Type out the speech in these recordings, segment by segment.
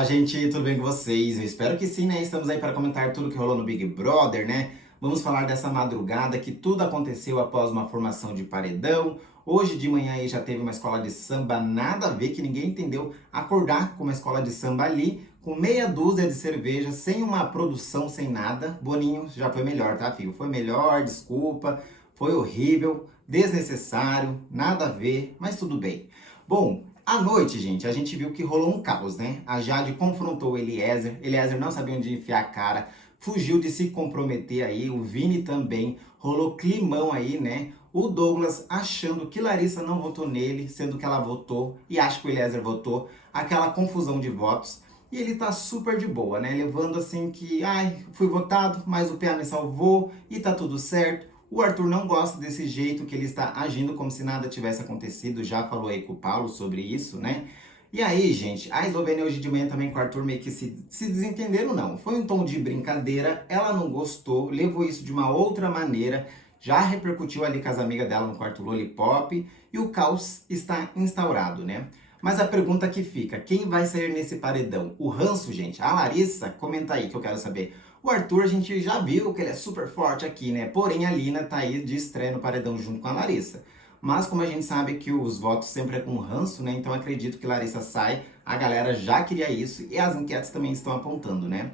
Olá, gente, tudo bem com vocês? Eu espero que sim, né? Estamos aí para comentar tudo que rolou no Big Brother, né? Vamos falar dessa madrugada que tudo aconteceu após uma formação de paredão. Hoje de manhã aí já teve uma escola de samba, nada a ver, que ninguém entendeu. Acordar com uma escola de samba ali, com meia dúzia de cerveja, sem uma produção, sem nada. Boninho já foi melhor, tá, filho? Foi melhor, desculpa. Foi horrível, desnecessário, nada a ver, mas tudo bem. Bom, à noite, gente, a gente viu que rolou um caos, né? A Jade confrontou o Eliezer, Eliezer não sabia onde enfiar a cara, fugiu de se comprometer aí, o Vini também, rolou climão aí, né? O Douglas achando que Larissa não votou nele, sendo que ela votou, e acha que o Eliezer votou, aquela confusão de votos. E ele tá super de boa, né? Levando assim que, ai, fui votado, mas o PA me salvou e tá tudo certo. O Arthur não gosta desse jeito que ele está agindo como se nada tivesse acontecido, já falou aí com o Paulo sobre isso, né? E aí, gente, a Eslovênia hoje de manhã também com o Arthur meio que se desentenderam, não. Foi um tom de brincadeira, ela não gostou, levou isso de uma outra maneira, já repercutiu ali com as amigas dela no quarto Lollipop e o caos está instaurado, né? Mas a pergunta que fica, quem vai sair nesse paredão? O ranço, gente? A Larissa? Comenta aí que eu quero saber. O Arthur, a gente já viu que ele é super forte aqui, né? Porém, a Lina tá aí de estreia no paredão junto com a Larissa. Mas como a gente sabe que os votos sempre é com ranço, né? Então acredito que Larissa sai. A galera já queria isso e as enquetes também estão apontando, né?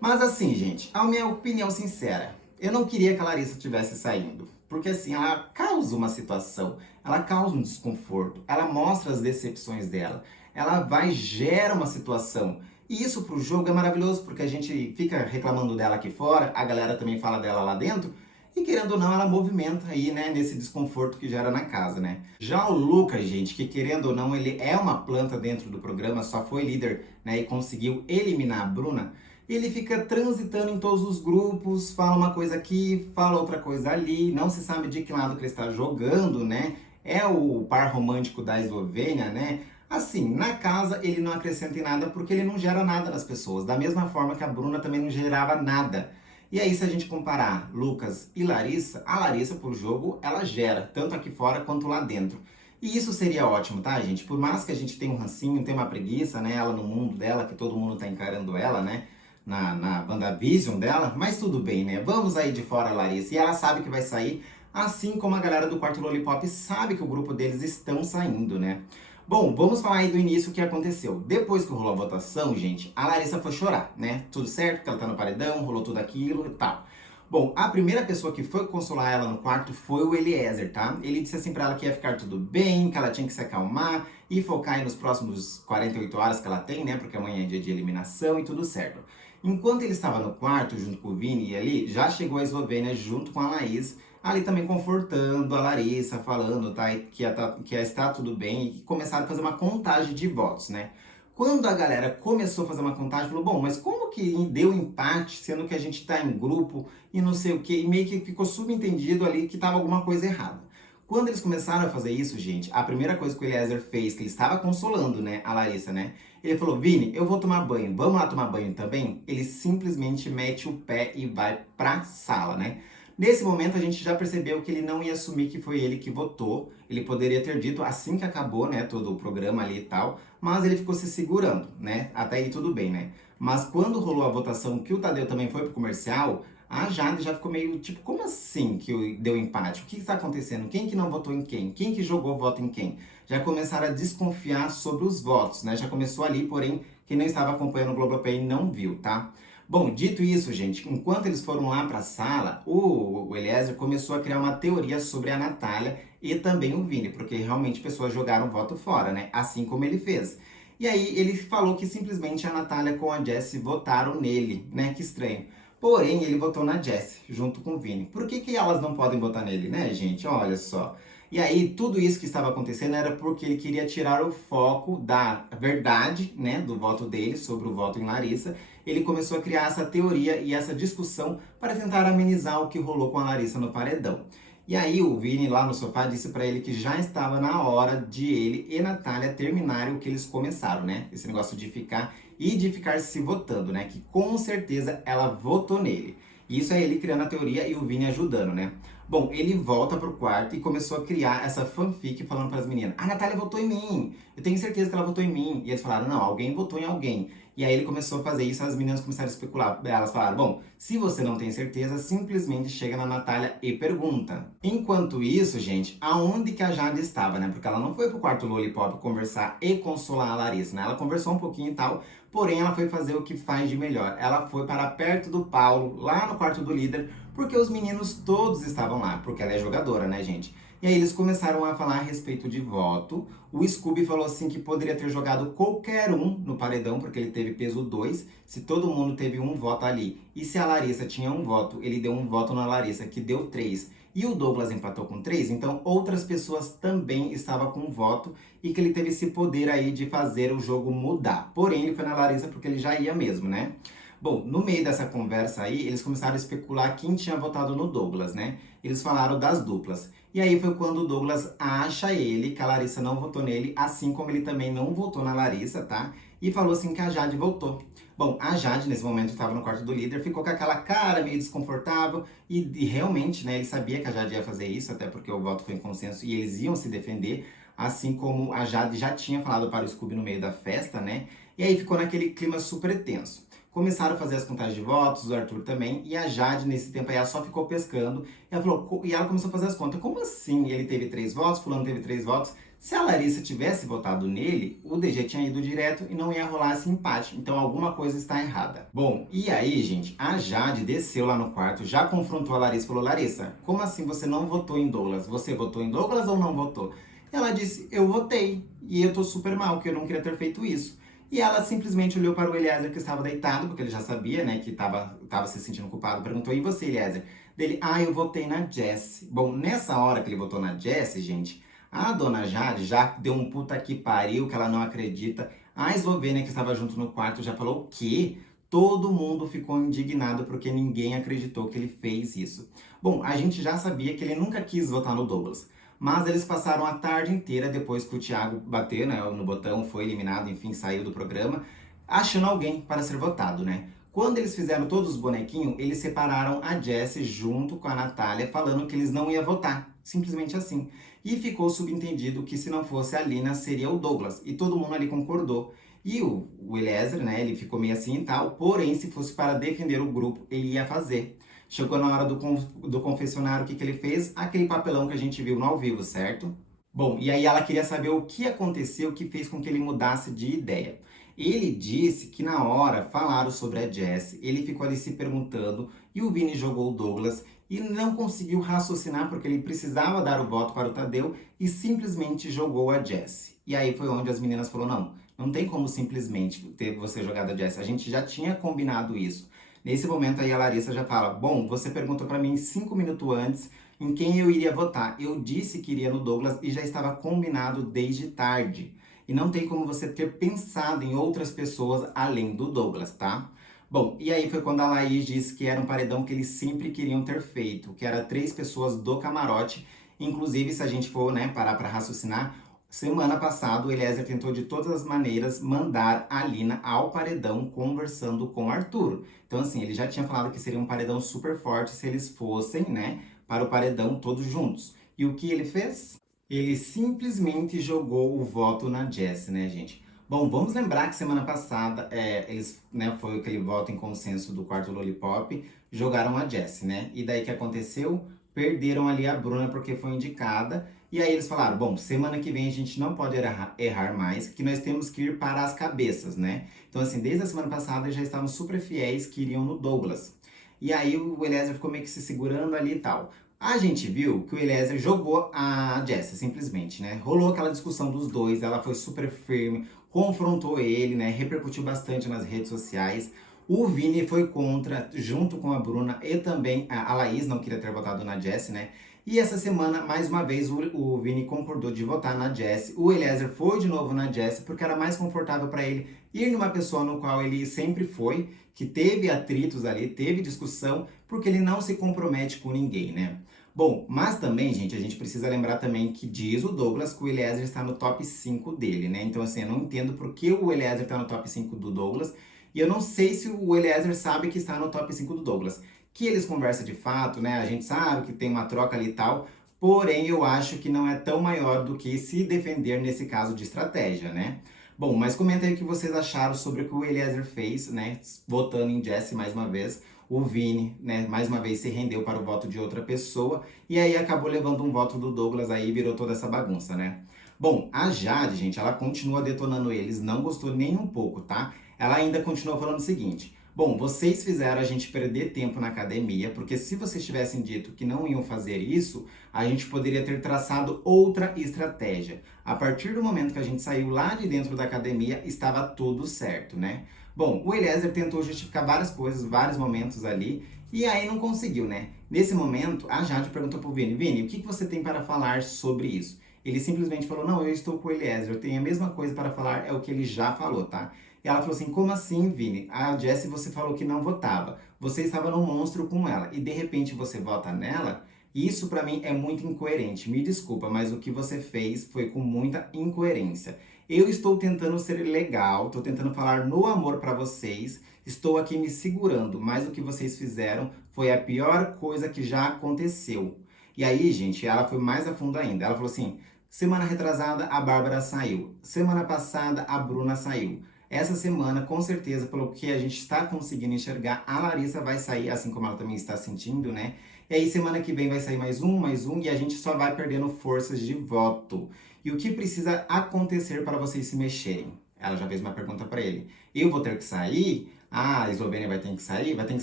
Mas assim, gente, a minha opinião sincera, eu não queria que a Larissa estivesse saindo. Porque assim, ela causa uma situação, ela causa um desconforto, ela mostra as decepções dela, ela vai gera uma situação. E isso pro jogo é maravilhoso, porque a gente fica reclamando dela aqui fora, a galera também fala dela lá dentro, e querendo ou não, ela movimenta aí, né, nesse desconforto que gera na casa, né? Já o Lucas, gente, que querendo ou não, ele é uma planta dentro do programa, só foi líder, né, e conseguiu eliminar a Bruna, ele fica transitando em todos os grupos, fala uma coisa aqui, fala outra coisa ali, não se sabe de que lado que ele está jogando, né? É o par romântico da Eslovênia, né? Assim, na casa ele não acrescenta em nada porque ele não gera nada nas pessoas, da mesma forma que a Bruna também não gerava nada. E aí, se a gente comparar Lucas e Larissa, a Larissa pro jogo ela gera, tanto aqui fora quanto lá dentro. E isso seria ótimo, tá, gente? Por mais que a gente tenha um rancinho, tenha uma preguiça, né? Ela no mundo dela, que todo mundo tá encarando ela, né? Na WandaVision dela, mas tudo bem, né? Vamos aí de fora a Larissa. E ela sabe que vai sair, assim como a galera do quarto Lollipop sabe que o grupo deles estão saindo, né? Bom, vamos falar aí do início o que aconteceu. Depois que rolou a votação, gente, a Larissa foi chorar, né? Tudo certo, que ela tá no paredão, rolou tudo aquilo e tal. Bom, a primeira pessoa que foi consolar ela no quarto foi o Eliezer, tá? Ele disse assim pra ela que ia ficar tudo bem, que ela tinha que se acalmar e focar aí nos próximos 48 horas que ela tem, né? Porque amanhã é dia de eliminação e tudo certo. Enquanto ele estava no quarto, junto com o Vini e ali, já chegou a Eslovênia junto com a Laís, ali também confortando a Larissa, falando tá, que está tudo bem, e que começaram a fazer uma contagem de votos, né? Quando a galera começou a fazer uma contagem, falou, bom, mas como que deu empate, sendo que a gente tá em grupo e não sei o que, e meio que ficou subentendido ali que tava alguma coisa errada. Quando eles começaram a fazer isso, gente, a primeira coisa que o Eliezer fez, que ele estava consolando, né, a Larissa, né, ele falou, Vini, eu vou tomar banho, vamos lá tomar banho também? Ele simplesmente mete o pé e vai pra sala, né? Nesse momento a gente já percebeu que ele não ia assumir que foi ele que votou. Ele poderia ter dito assim que acabou, né, todo o programa ali e tal, mas ele ficou se segurando, né? Até aí tudo bem, né? Mas quando rolou a votação que o Tadeu também foi pro comercial, a Jade já ficou meio tipo, como assim que deu empate? O que está acontecendo? Quem que não votou em quem? Quem que jogou voto em quem? Já começaram a desconfiar sobre os votos, né? Já começou ali, porém, quem não estava acompanhando o Globoplay não viu, tá? Bom, dito isso, gente, enquanto eles foram lá para a sala, o Eliezer começou a criar uma teoria sobre a Natália e também o Vini, porque realmente pessoas jogaram o voto fora, né? Assim como ele fez. E aí ele falou que simplesmente a Natália com a Jessie votaram nele, né? Que estranho. Porém, ele votou na Jessie, junto com o Vini. Por que que elas não podem votar nele, né, gente? Olha só. E aí, tudo isso que estava acontecendo era porque ele queria tirar o foco da verdade, né, do voto dele sobre o voto em Larissa. Ele começou a criar essa teoria e essa discussão para tentar amenizar o que rolou com a Larissa no paredão. E aí o Vini lá no sofá disse para ele que já estava na hora de ele e Natália terminarem o que eles começaram, né? Esse negócio de ficar e de ficar se votando, né? Que com certeza ela votou nele. Isso é ele criando a teoria e o Vini ajudando, né? Bom, ele volta pro quarto e começou a criar essa fanfic falando para as meninas: a Natália votou em mim, eu tenho certeza que ela votou em mim. E eles falaram: não, alguém votou em alguém. E aí ele começou a fazer isso, as meninas começaram a especular. Elas falaram, bom, se você não tem certeza, simplesmente chega na Natália e pergunta. Enquanto isso, gente, aonde que a Jade estava, né? Porque ela não foi pro quarto Lollipop conversar e consolar a Larissa, né? Ela conversou um pouquinho e tal, porém ela foi fazer o que faz de melhor. Ela foi para perto do Paulo, lá no quarto do líder, porque os meninos todos estavam lá, porque ela é jogadora, né, gente? E aí eles começaram a falar a respeito de voto. O Scooby falou assim que poderia ter jogado qualquer um no paredão, porque ele teve peso 2. Se todo mundo teve um voto ali, e se a Larissa tinha um voto, ele deu um voto na Larissa, que deu 3. E o Douglas empatou com 3, então outras pessoas também estavam com voto e que ele teve esse poder aí de fazer o jogo mudar. Porém, ele foi na Larissa porque ele já ia mesmo, né? Bom, no meio dessa conversa aí, eles começaram a especular quem tinha votado no Douglas, né? Eles falaram das duplas. E aí foi quando o Douglas acha ele, que a Larissa não votou nele, assim como ele também não votou na Larissa, tá? E falou assim que a Jade votou. Bom, a Jade nesse momento estava no quarto do líder, ficou com aquela cara meio desconfortável e realmente, né, ele sabia que a Jade ia fazer isso, até porque o voto foi em consenso e eles iam se defender, assim como a Jade já tinha falado para o Scooby no meio da festa, né? E aí ficou naquele clima super tenso. Começaram a fazer as contagens de votos, o Arthur também, e a Jade, nesse tempo aí, ela só ficou pescando. E ela, falou, e ela começou a fazer as contas. Como assim ele teve 3 votos, fulano teve 3 votos? Se a Larissa tivesse votado nele, o DG tinha ido direto e não ia rolar esse empate. Então alguma coisa está errada. Bom, e aí, gente, a Jade desceu lá no quarto, já confrontou a Larissa e falou, Larissa, como assim você não votou em Douglas? Você votou em Douglas ou não votou? Ela disse, eu votei. E eu tô super mal, que eu não queria ter feito isso. E ela simplesmente olhou para o Eliezer, que estava deitado, porque ele já sabia, né, que estava se sentindo culpado. Perguntou, e você, Eliezer? Dele, eu votei na Jessie. Bom, nessa hora que ele votou na Jessie, gente, a dona Jade já deu um puta que pariu, que ela não acredita. A Eslovênia, que estava junto no quarto, já falou o quê? Todo mundo ficou indignado porque ninguém acreditou que ele fez isso. Bom, a gente já sabia que ele nunca quis votar no Douglas. Mas eles passaram a tarde inteira, depois que o Thiago bateu, né, no botão, foi eliminado, enfim, saiu do programa, achando alguém para ser votado, né? Quando eles fizeram todos os bonequinhos, eles separaram a Jessie junto com a Natália, falando que eles não iam votar. Simplesmente assim. E ficou subentendido que se não fosse a Lina, seria o Douglas. E todo mundo ali concordou. E o Eliezer, né, ele ficou meio assim e tal, porém, se fosse para defender o grupo, ele ia fazer. Chegou na hora do confessionário, o que ele fez? Aquele papelão que a gente viu no ao vivo, certo? Bom, e aí ela queria saber o que aconteceu que fez com que ele mudasse de ideia. Ele disse que na hora falaram sobre a Jessie, ele ficou ali se perguntando e o Vini jogou o Douglas e não conseguiu raciocinar porque ele precisava dar o voto para o Tadeu e simplesmente jogou a Jessie. E aí foi onde as meninas falaram, não tem como simplesmente ter você jogado a Jessie, a gente já tinha combinado isso. Nesse momento aí a Larissa já fala, bom, você perguntou para mim 5 minutos antes em quem eu iria votar. Eu disse que iria no Douglas e já estava combinado desde tarde. E não tem como você ter pensado em outras pessoas além do Douglas, tá? Bom, e aí foi quando a Laís disse que era um paredão que eles sempre queriam ter feito, que era 3 pessoas do camarote. Inclusive, se a gente for, né, parar para raciocinar, semana passada o Eliezer tentou de todas as maneiras mandar a Lina ao paredão conversando com o Arthur. Então, assim, ele já tinha falado que seria um paredão super forte se eles fossem, né, para o paredão todos juntos. E o que ele fez? Ele simplesmente jogou o voto na Jessie, né, gente? Bom, vamos lembrar que semana passada eles, né, foi aquele voto em consenso do quarto Lollipop, jogaram a Jessie, né? E daí que aconteceu? Perderam ali a Bruna porque foi indicada. E aí eles falaram, bom, semana que vem a gente não pode errar mais, que nós temos que ir para as cabeças, né? Então, assim, desde a semana passada já estavam super fiéis que iriam no Douglas. E aí o Eliezer ficou meio que se segurando ali e tal. A gente viu que o Eliezer jogou a Jessie, simplesmente, né? Rolou aquela discussão dos dois, ela foi super firme, confrontou ele, né? Repercutiu bastante nas redes sociais. O Vini foi contra, junto com a Bruna e também a Laís, não queria ter votado na Jessie, né? E essa semana, mais uma vez, o Vini concordou de votar na Jessie. O Eliezer foi de novo na Jessie, porque era mais confortável para ele ir numa pessoa no qual ele sempre foi, que teve atritos ali, teve discussão, porque ele não se compromete com ninguém, né? Bom, mas também, gente, a gente precisa lembrar também que diz o Douglas que o Eliezer está no top 5 dele, né? Então, assim, eu não entendo por que o Eliezer está no top 5 do Douglas. E eu não sei se o Eliezer sabe que está no top 5 do Douglas. Que eles conversam de fato, né? A gente sabe que tem uma troca ali e tal. Porém, eu acho que não é tão maior do que se defender nesse caso de estratégia, né? Bom, mas comenta aí o que vocês acharam sobre o que o Eliezer fez, né? Votando em Jesse mais uma vez. O Vini, né, mais uma vez se rendeu para o voto de outra pessoa e aí acabou levando um voto do Douglas aí e virou toda essa bagunça, né? Bom, a Jade, gente, ela continua detonando eles, não gostou nem um pouco, tá? Ela ainda continua falando o seguinte: bom, vocês fizeram a gente perder tempo na academia, porque se vocês tivessem dito que não iam fazer isso, a gente poderia ter traçado outra estratégia. A partir do momento que a gente saiu lá de dentro da academia, estava tudo certo, né? Bom, o Eliezer tentou justificar várias coisas, vários momentos ali, e aí não conseguiu, né? Nesse momento, a Jade perguntou pro Vini: Vini, o que você tem para falar sobre isso? Ele simplesmente falou: não, eu estou com o Eliezer, eu tenho a mesma coisa para falar, é o que ele já falou, tá? E ela falou assim: como assim, Vini? A Jessie, você falou que não votava. Você estava num monstro com ela e de repente você vota nela? Isso pra mim é muito incoerente. Me desculpa, mas o que você fez foi com muita incoerência. Eu estou tentando ser legal, estou tentando falar no amor pra vocês, estou aqui me segurando, mas o que vocês fizeram foi a pior coisa que já aconteceu. E aí, gente, ela foi mais a fundo ainda. Ela falou assim: semana retrasada a Bárbara saiu, semana passada a Bruna saiu. Essa semana, com certeza, pelo que a gente está conseguindo enxergar, a Larissa vai sair, assim como ela também está sentindo, né? E aí, semana que vem vai sair mais um, e a gente só vai perdendo forças de voto. E o que precisa acontecer para vocês se mexerem? Ela já fez uma pergunta para ele. Eu vou ter que sair? Ah, a Eslovênia vai ter que sair? Vai ter que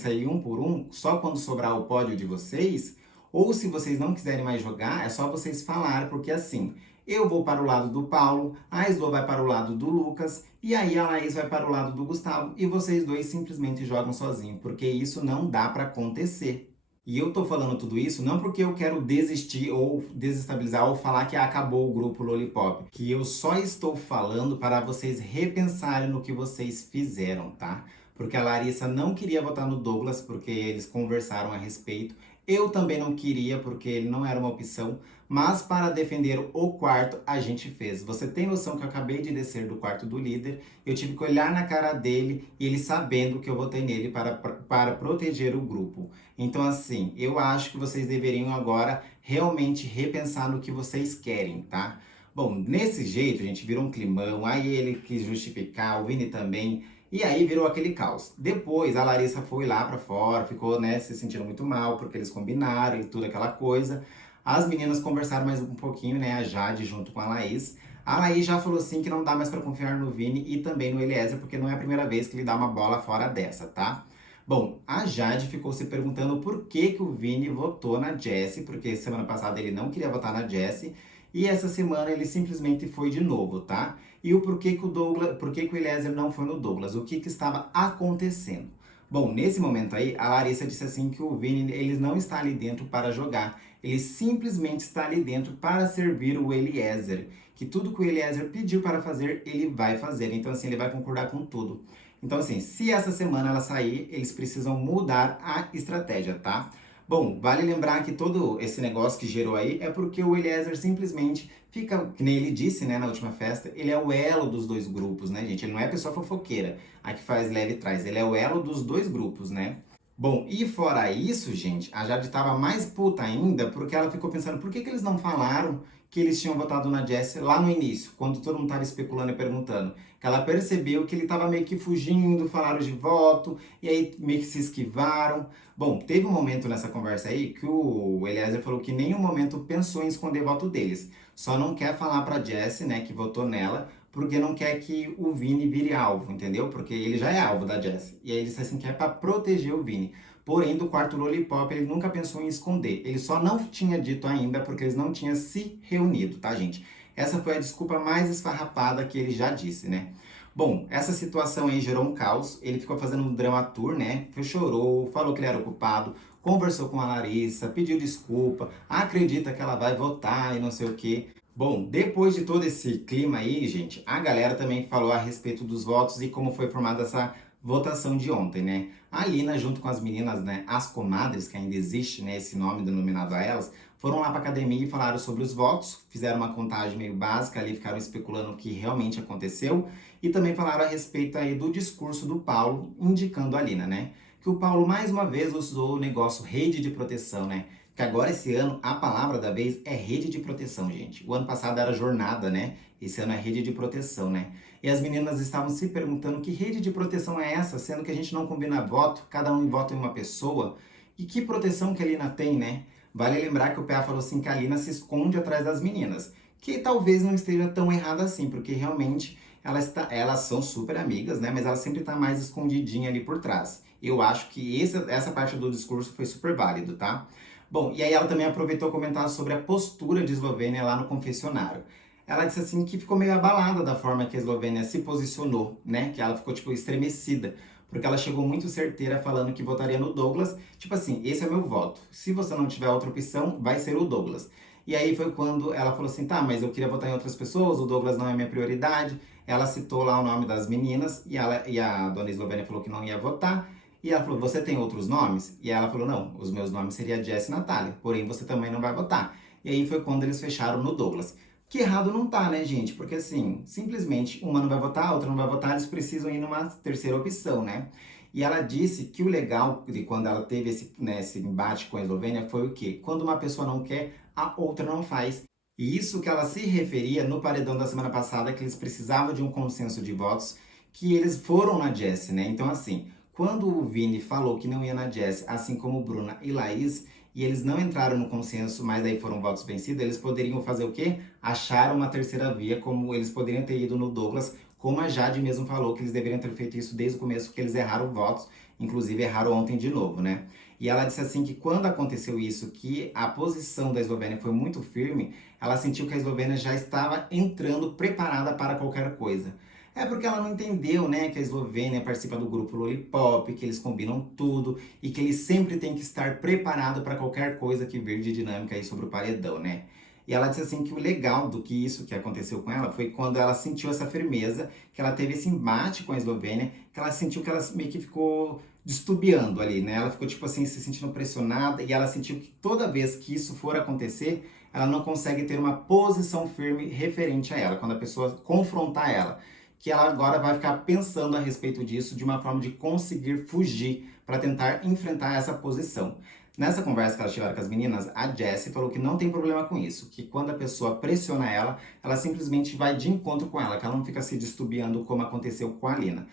sair um por um? Só quando sobrar o pódio de vocês? Ou se vocês não quiserem mais jogar, é só vocês falar, porque assim, eu vou para o lado do Paulo, a Slo vai para o lado do Lucas, e aí a Laís vai para o lado do Gustavo, e vocês dois simplesmente jogam sozinhos, porque isso não dá para acontecer. E eu tô falando tudo isso não porque eu quero desistir ou desestabilizar ou falar que acabou o grupo Lollipop, que eu só estou falando para vocês repensarem no que vocês fizeram, tá? Porque a Larissa não queria votar no Douglas porque eles conversaram a respeito. Eu também não queria porque ele não era uma opção, mas para defender o quarto a gente fez. Você tem noção que eu acabei de descer do quarto do líder, eu tive que olhar na cara dele e ele sabendo que eu votei nele para proteger o grupo. Então, assim, eu acho que vocês deveriam agora realmente repensar no que vocês querem, tá? Bom, nesse jeito, gente, virou um climão, aí ele quis justificar, o Vini também, e aí virou aquele caos. Depois, a Larissa foi lá pra fora, ficou, né, se sentindo muito mal, porque eles combinaram e tudo aquela coisa. As meninas conversaram mais um pouquinho, né, a Jade junto com a Laís. A Laís já falou assim que não dá mais pra confiar no Vini e também no Eliezer, porque não é a primeira vez que ele dá uma bola fora dessa, tá? Bom, a Jade ficou se perguntando por que o Vini votou na Jessie, porque semana passada ele não queria votar na Jessie, e essa semana ele simplesmente foi de novo, tá? E o porquê que o Douglas, porquê que o Eliezer não foi no Douglas, o que que estava acontecendo? Bom, nesse momento aí, a Larissa disse assim que o Vini, ele não está ali dentro para jogar, ele simplesmente está ali dentro para servir o Eliezer, que tudo que o Eliezer pediu para fazer, ele vai fazer, então assim, ele vai concordar com tudo. Então, assim, se essa semana ela sair, eles precisam mudar a estratégia, tá? Bom, vale lembrar que todo esse negócio que gerou aí é porque o Eliezer simplesmente fica, que nem ele disse, né, na última festa, ele é o elo dos dois grupos, né, gente? Ele não é a pessoa fofoqueira, a que faz leve e traz, ele é o elo dos dois grupos, né? Bom, e fora isso, gente, a Jade tava mais puta ainda porque ela ficou pensando por que eles não falaram que eles tinham votado na Jessie lá no início, quando todo mundo tava especulando e perguntando. Que ela percebeu que ele tava meio que fugindo, falaram de voto, e aí meio que se esquivaram. Bom, teve um momento nessa conversa aí que o Eliezer falou que em nenhum momento pensou em esconder voto deles. Só não quer falar pra Jessie, né, que votou nela, porque não quer que o Vini vire alvo, entendeu? Porque ele já é alvo da Jessie. E aí ele disse assim que é pra proteger o Vini. Porém, do quarto Lollipop, ele nunca pensou em esconder. Ele só não tinha dito ainda porque eles não tinham se reunido, tá, gente? Essa foi a desculpa mais esfarrapada que ele já disse, né? Bom, essa situação aí gerou um caos. Ele ficou fazendo um drama tour, né? Chorou, falou que ele era o culpado, conversou com a Larissa, pediu desculpa, acredita que ela vai votar e não sei o quê. Bom, depois de todo esse clima aí, gente, a galera também falou a respeito dos votos e como foi formada essa votação de ontem, né? A Lina, junto com as meninas, né, as comadres, que ainda existe, né, esse nome denominado a elas, foram lá para academia e falaram sobre os votos, fizeram uma contagem meio básica ali, ficaram especulando o que realmente aconteceu e também falaram a respeito aí do discurso do Paulo, indicando a Lina, né? Que o Paulo mais uma vez usou o negócio rede de proteção, né? que agora esse ano a palavra da vez é rede de proteção, gente. O ano passado era jornada, né? Esse ano é rede de proteção, né? E as meninas estavam se perguntando que rede de proteção é essa, sendo que a gente não combina voto, cada um vota em uma pessoa. E que proteção que a Lina tem, né? Vale lembrar que o PA falou assim que a Lina se esconde atrás das meninas, que talvez não esteja tão errada assim, porque realmente elas são super amigas, né? Mas ela sempre tá mais escondidinha ali por trás. Eu acho que essa parte do discurso foi super válido, tá? Bom, e aí ela também aproveitou comentar sobre a postura de Eslovênia lá no confessionário. Ela disse assim que ficou meio abalada da forma que a Eslovênia se posicionou, né? Que ela ficou, tipo, estremecida. Porque ela chegou muito certeira falando que votaria no Douglas. Tipo assim, esse é meu voto. Se você não tiver outra opção, vai ser o Douglas. E aí foi quando ela falou assim, tá, mas eu queria votar em outras pessoas, o Douglas não é minha prioridade. Ela citou lá o nome das meninas e a dona Eslovênia falou que não ia votar. E ela falou, você tem outros nomes? E ela falou, não, os meus nomes seriam Jess e Natália, porém você também não vai votar. E aí foi quando eles fecharam no Douglas. Que errado não tá, né, gente? Porque assim, simplesmente uma não vai votar, a outra não vai votar, eles precisam ir numa terceira opção, né? E ela disse que o legal de quando ela teve esse embate com a Eslovênia foi o quê? Quando uma pessoa não quer, a outra não faz. E isso que ela se referia no paredão da semana passada, que eles precisavam de um consenso de votos, que eles foram na Jessie, né? Então, assim, quando o Vini falou que não ia na Jessie, assim como Bruna e Laís, e eles não entraram no consenso, mas aí foram votos vencidos, eles poderiam fazer o quê? Achar uma terceira via, como eles poderiam ter ido no Douglas, como a Jade mesmo falou, que eles deveriam ter feito isso desde o começo, porque eles erraram votos, inclusive erraram ontem de novo, né? E ela disse assim que quando aconteceu isso, que a posição da Eslovênia foi muito firme, ela sentiu que a Eslovênia já estava entrando preparada para qualquer coisa. É porque ela não entendeu, né, que a Eslovênia participa do grupo Lollipop, que eles combinam tudo e que eles sempre têm que estar preparado para qualquer coisa que vir de dinâmica aí sobre o paredão, né? E ela disse assim que o legal do que isso que aconteceu com ela foi quando ela sentiu essa firmeza, que ela teve esse embate com a Eslovênia, que ela sentiu que ela meio que ficou destubiando ali, né? Ela ficou tipo assim se sentindo pressionada e ela sentiu que toda vez que isso for acontecer, ela não consegue ter uma posição firme referente a ela, quando a pessoa confrontar ela, que ela agora vai ficar pensando a respeito disso de uma forma de conseguir fugir para tentar enfrentar essa posição. Nessa conversa que elas tiveram com as meninas, a Jessie falou que não tem problema com isso, que quando a pessoa pressiona ela, ela simplesmente vai de encontro com ela, que ela não fica se destubiando como aconteceu com a Lina.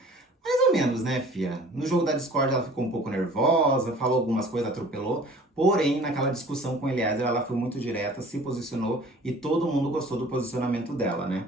Mais ou menos, né, fia? No jogo da Discord ela ficou um pouco nervosa, falou algumas coisas, atropelou, porém, naquela discussão com o Eliezer, ela foi muito direta, se posicionou e todo mundo gostou do posicionamento dela, né?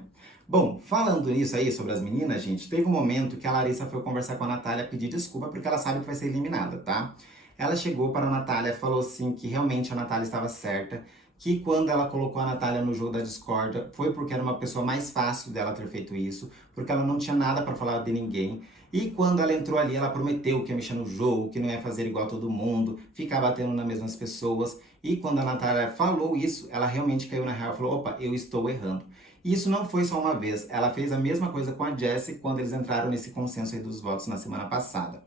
Bom, falando nisso aí sobre as meninas, gente, teve um momento que a Larissa foi conversar com a Natália pedir desculpa porque ela sabe que vai ser eliminada, tá? Ela chegou para a Natália e falou assim que realmente a Natália estava certa, que quando ela colocou a Natália no jogo da discórdia foi porque era uma pessoa mais fácil dela ter feito isso, porque ela não tinha nada para falar de ninguém. E quando ela entrou ali, ela prometeu que ia mexer no jogo, que não ia fazer igual a todo mundo, ficar batendo nas mesmas pessoas. E quando a Natália falou isso, ela realmente caiu na real e falou: opa, eu estou errando. E isso não foi só uma vez, ela fez a mesma coisa com a Jessie quando eles entraram nesse consenso aí dos votos na semana passada.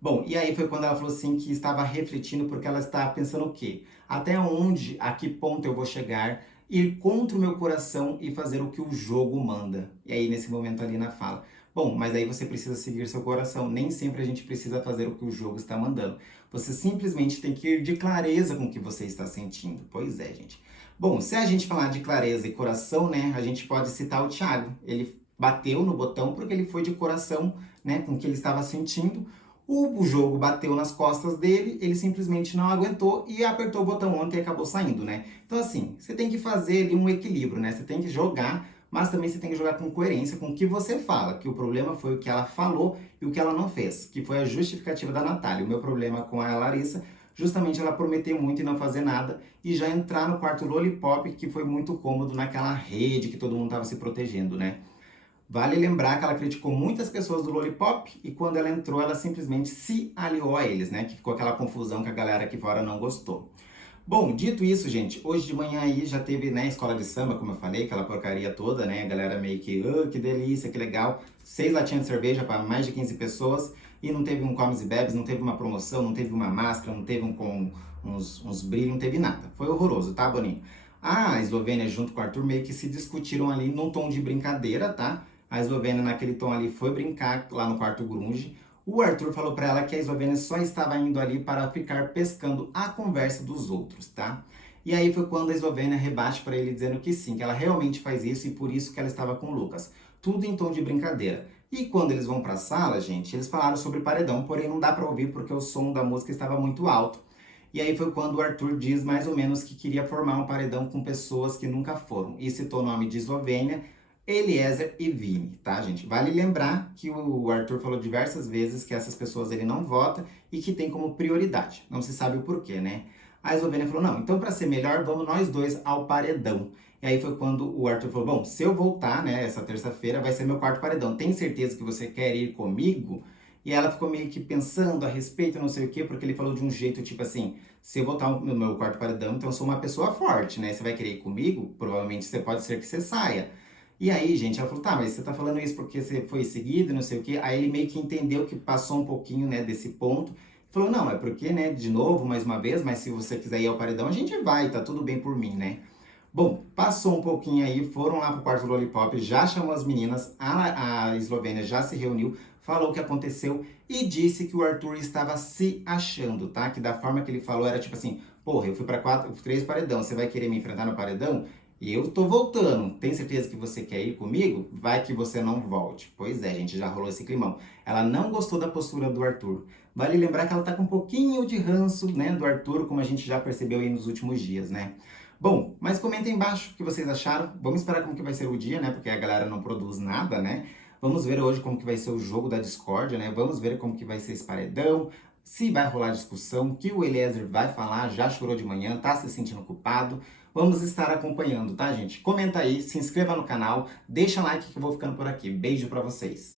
Bom, e aí foi quando ela falou assim que estava refletindo porque ela estava pensando o quê? Até onde, a que ponto eu vou chegar, ir contra o meu coração e fazer o que o jogo manda. E aí nesse momento a Lina fala, bom, mas aí você precisa seguir seu coração, nem sempre a gente precisa fazer o que o jogo está mandando. Você simplesmente tem que ir de clareza com o que você está sentindo. Pois é, gente. Bom, se a gente falar de clareza e coração, né, a gente pode citar o Thiago. Ele bateu no botão porque ele foi de coração, né, com o que ele estava sentindo. O jogo bateu nas costas dele, ele simplesmente não aguentou e apertou o botão ontem e acabou saindo, né? Então, assim, você tem que fazer ali um equilíbrio, né? Você tem que jogar, mas também você tem que jogar com coerência com o que você fala, que o problema foi o que ela falou e o que ela não fez, que foi a justificativa da Natália. O meu problema com a Larissa, justamente ela prometeu muito e não fazer nada e já entrar no quarto Lollipop, que foi muito cômodo naquela rede que todo mundo estava se protegendo, né? Vale lembrar que ela criticou muitas pessoas do Lollipop e quando ela entrou, ela simplesmente se aliou a eles, né? Que ficou aquela confusão que a galera aqui fora não gostou. Bom, dito isso, gente, hoje de manhã aí já teve, né, escola de samba, como eu falei, aquela porcaria toda, né? A galera meio que, que delícia, que legal. 6 latinhas de cerveja para mais de 15 pessoas e não teve um comes e bebes, não teve uma promoção, não teve uma máscara, não teve com uns brilhos, não teve nada. Foi horroroso, tá, Boninho? A Eslovênia junto com o Arthur meio que se discutiram ali num tom de brincadeira, tá? A Eslovênia naquele tom ali foi brincar lá no quarto grunge. O Arthur falou pra ela que a Eslovênia só estava indo ali para ficar pescando a conversa dos outros, tá? E aí foi quando a Eslovênia rebate para ele dizendo que sim, que ela realmente faz isso e por isso que ela estava com o Lucas. Tudo em tom de brincadeira. E quando eles vão pra sala, gente, eles falaram sobre paredão, porém não dá pra ouvir porque o som da música estava muito alto. E aí foi quando o Arthur diz mais ou menos que queria formar um paredão com pessoas que nunca foram. E citou o nome de Eslovênia, Eliezer e Vini, tá, gente? Vale lembrar que o Arthur falou diversas vezes que essas pessoas ele não vota e que tem como prioridade. Não se sabe o porquê, né? A Eslovênia falou, não, então para ser melhor, vamos nós dois ao paredão. E aí foi quando o Arthur falou, bom, se eu voltar, né, essa terça-feira, vai ser meu quarto paredão. Tem certeza que você quer ir comigo? E ela ficou meio que pensando a respeito, não sei o quê, porque ele falou de um jeito tipo assim, se eu voltar no meu quarto paredão, então eu sou uma pessoa forte, né? Você vai querer ir comigo? Provavelmente você pode ser que você saia. E aí, gente, ela falou, tá, mas você tá falando isso porque você foi seguido, não sei o quê. Aí ele meio que entendeu que passou um pouquinho, né, desse ponto. Falou, não, é porque, né, de novo, mais uma vez, mas se você quiser ir ao paredão, a gente vai, tá tudo bem por mim, né? Bom, passou um pouquinho aí, foram lá pro quarto do Lollipop, já chamou as meninas, a Eslovênia já se reuniu, falou o que aconteceu e disse que o Arthur estava se achando, tá? Que da forma que ele falou era tipo assim, porra, eu fui pra 3 paredão, você vai querer me enfrentar no paredão? E eu tô voltando, tem certeza que você quer ir comigo? Vai que você não volte. Pois é, gente, já rolou esse climão. Ela não gostou da postura do Arthur. Vale lembrar que ela tá com um pouquinho de ranço, né, do Arthur, como a gente já percebeu aí nos últimos dias, né? Bom, mas comenta aí embaixo o que vocês acharam. Vamos esperar como que vai ser o dia, né? Porque a galera não produz nada, né? Vamos ver hoje como que vai ser o jogo da discórdia, né? Vamos ver como que vai ser esse paredão, se vai rolar discussão, que o Eliezer vai falar, já chorou de manhã, tá se sentindo culpado. Vamos estar acompanhando, tá, gente? Comenta aí, se inscreva no canal, deixa like que eu vou ficando por aqui. Beijo pra vocês.